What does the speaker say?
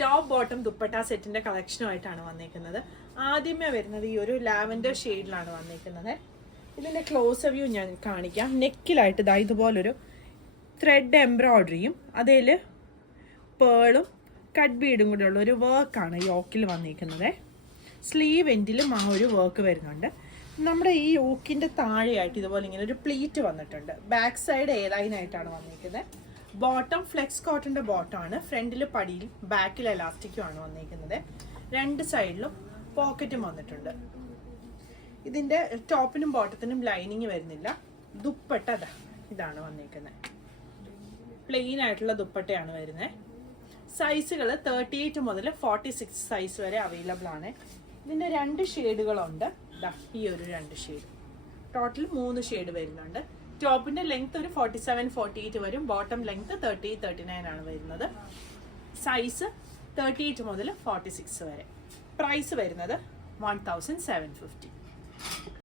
Top bottom dupatta സെറ്റിന്റെ കളക്ഷനുമായിട്ടാണ് വന്നിരിക്കുന്നത്. ആദ്യമേ വരുന്നത് ഈ ഒരു ലാവൻഡർ ഷെയ്ഡിലാണ് വന്നിരിക്കുന്നത്. ഇതിന്റെ ക്ലോസ് വ്യൂ ഞാൻ കാണിക്കാം. നെക്കിലായിട്ട് ഇതാ ഇതുപോലൊരു ത്രെഡ് എംബ്രോയിഡറിയും അതിൽ പേളും കട്ട് ബീഡും കൂടെ ഉള്ള ഒരു വർക്കാണ് യോക്കിൽ വന്നിരിക്കുന്നത്. സ്ലീവ് എൻഡിലും ആ ഒരു വർക്ക് വരുന്നുണ്ട്. നമ്മുടെ ഈ യോക്കിന്റെ താഴെയായിട്ട് ഇതുപോലെ ഇങ്ങനെ ഒരു പ്ലീറ്റ് വന്നിട്ടുണ്ട്. ബാക്ക് സൈഡ് എ ലൈൻ ആയിട്ടാണ് വന്നിരിക്കുന്നത്. ബോട്ടം ഫ്ലെക്സ് കോട്ടന്റെ ബോട്ടം ആണ്. ഫ്രണ്ടിൽ പടിയും ബാക്കിൽ എലാസ്റ്റിക്കും ആണ് വന്നിരിക്കുന്നത്. രണ്ട് സൈഡിലും പോക്കറ്റും വന്നിട്ടുണ്ട്. ഇതിന്റെ ടോപ്പിനും ബോട്ടത്തിനും ലൈനിങ് വരുന്നില്ല. ദുപ്പട്ട ഇതാണ് വന്നിരിക്കുന്നത്. പ്ലെയിൻ ആയിട്ടുള്ള ദുപ്പട്ടയാണ് വരുന്നത്. സൈസുകൾ 38 മുതൽ 46 സൈസ് വരെ അവൈലബിൾ ആണ്. ഇതിന്റെ 2 ഷെയ്ഡുകളുണ്ട്. ഈ ഒരു 2 ഷെയ്ഡ്, ടോട്ടൽ 3 ഷെയ്ഡ് വരുന്നുണ്ട്. ടോപ്പിന്റെ ലെങ്ത് ഒരു 47-48 വരും. ബോട്ടം ലെങ്ത് 30-39 ആണ് വരുന്നത്. സൈസ് 38 മുതൽ 46 വരെ. പ്രൈസ് വരുന്നത് 1750.